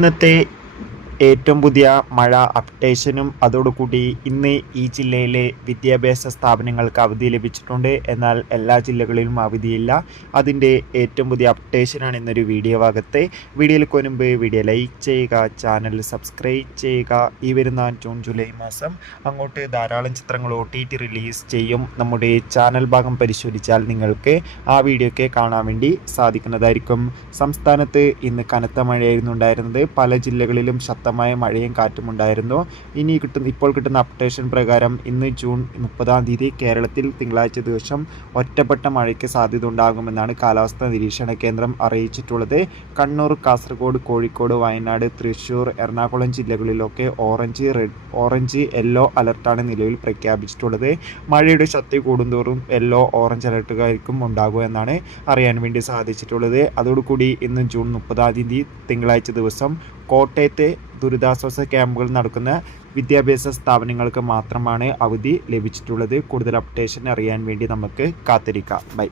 ഇന്നത്തെ ഏറ്റവും പുതിയ മഴ അപ്ഡേഷനും അതോടുകൂടി ഇന്ന് ഈ ജില്ലയിലെ വിദ്യാഭ്യാസ സ്ഥാപനങ്ങൾക്ക് അവധി ലഭിച്ചിട്ടുണ്ട്. എന്നാൽ എല്ലാ ജില്ലകളിലും അവധിയില്ല. അതിൻ്റെ ഏറ്റവും പുതിയ അപ്ഡേഷനാണ് ഇന്നൊരു വീഡിയോ ഭാഗത്തെ. വീഡിയോയിലേക്ക് മുൻപ് വീഡിയോ ലൈക്ക് ചെയ്യുക, ചാനൽ സബ്സ്ക്രൈബ് ചെയ്യുക. ഈ വരുന്ന ജൂൺ ജൂലൈ മാസം അങ്ങോട്ട് ധാരാളം ചിത്രങ്ങൾ OTT റിലീസ് ചെയ്യും. നമ്മുടെ ചാനൽ ഭാഗം പരിശോധിച്ചാൽ നിങ്ങൾക്ക് ആ വീഡിയോയ്ക്ക് കാണാൻ വേണ്ടി സാധിക്കുന്നതായിരിക്കും. സംസ്ഥാനത്ത് ഇന്ന് കനത്ത മഴയായിരുന്നു ഉണ്ടായിരുന്നത്. പല ജില്ലകളിലും ശക്തമായ മഴയും കാറ്റും ഉണ്ടായിരുന്നു. ഇപ്പോൾ കിട്ടുന്ന അപ്ഡേഷൻ പ്രകാരം ഇന്ന് ജൂൺ 30 കേരളത്തിൽ തിങ്കളാഴ്ച ദിവസം ഒറ്റപ്പെട്ട മഴയ്ക്ക് സാധ്യത ഉണ്ടാകുമെന്നാണ് കാലാവസ്ഥാ നിരീക്ഷണ കേന്ദ്രം അറിയിച്ചിട്ടുള്ളത്. കണ്ണൂർ, കാസർഗോഡ്, കോഴിക്കോട്, വയനാട്, തൃശ്ശൂർ, എറണാകുളം ജില്ലകളിലൊക്കെ ഓറഞ്ച് യെല്ലോ അലർട്ടാണ് നിലവിൽ പ്രഖ്യാപിച്ചിട്ടുള്ളത്. മഴയുടെ ശക്തി കൂടുന്തോറും യെല്ലോ ഓറഞ്ച് അലർട്ടുകാർക്കും ഉണ്ടാകും എന്നാണ് അറിയാൻ വേണ്ടി സാധിച്ചിട്ടുള്ളത്. അതോടുകൂടി ഇന്ന് ജൂൺ 30 തിങ്കളാഴ്ച ദിവസം കോട്ടയത്തെ ദുരിതാശ്വാസ ക്യാമ്പുകൾ നടക്കുന്ന വിദ്യാഭ്യാസ സ്ഥാപനങ്ങൾക്ക് മാത്രമാണ് അവധി ലഭിച്ചിട്ടുള്ളത്. കൂടുതൽ അപ്ഡേഷൻ അറിയാൻ വേണ്ടി നമുക്ക് കാത്തിരിക്കാം. ബൈ.